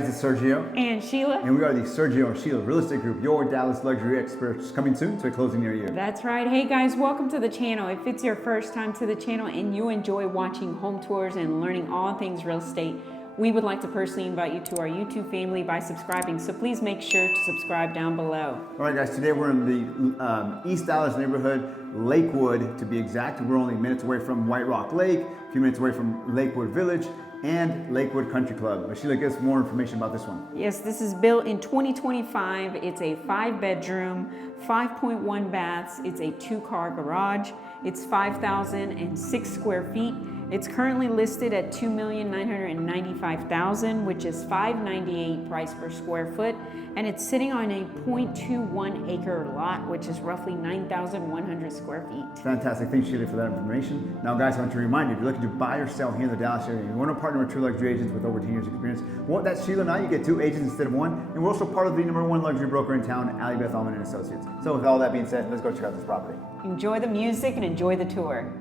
guys, it's Sergio and Sheila, and we are the Sergio and Sheila Real Estate Group, your Dallas luxury experts, coming soon to a closing near you. That's right. Hey guys, welcome to the channel. If it's your first time to the channel and you enjoy watching home tours and learning all things real estate, we would like to personally invite you to our YouTube family by subscribing, so please make sure to subscribe down below. All right guys, today we're in the East Dallas neighborhood, Lakewood to be exact. We're only minutes away from White Rock Lake, a few minutes away from Lakewood Village and Lakewood Country Club. But Sheila, give us more information about this one. Yes, this is built in 2025. It's a 5-bedroom, 5.1 baths. It's a 2-car garage. It's 5,006 square feet. It's currently listed at $2,995,000, which is $598 price per square foot, and it's sitting on a 0.21 acre lot, which is roughly 9,100 square feet. Fantastic. Thanks, Sheila, for that information. Now, guys, I want to remind you, if you're looking to buy or sell here in the Dallas area, you want to partner with true luxury agents with over 10 years experience. Well, that's Sheila and I. You get 2 agents instead of 1, and we're also part of the #1 luxury broker in town, Allie Beth Allman and Associates. So with all that being said, let's go check out this property. Enjoy the music and enjoy the tour.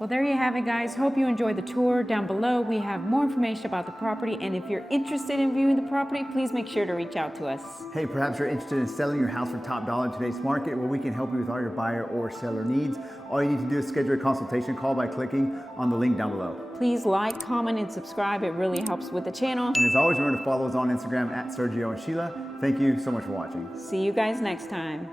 Well, there you have it, guys. Hope you enjoyed the tour. Down below, we have more information about the property, and if you're interested in viewing the property, please make sure to reach out to us. Hey, perhaps you're interested in selling your house for top dollar in today's market. Well, we can help you with all your buyer or seller needs. All you need to do is schedule a consultation call by clicking on the link down below. Please like, comment, and subscribe. It really helps with the channel. And as always, remember to follow us on Instagram at Sergio and Sheila. Thank you so much for watching. See you guys next time.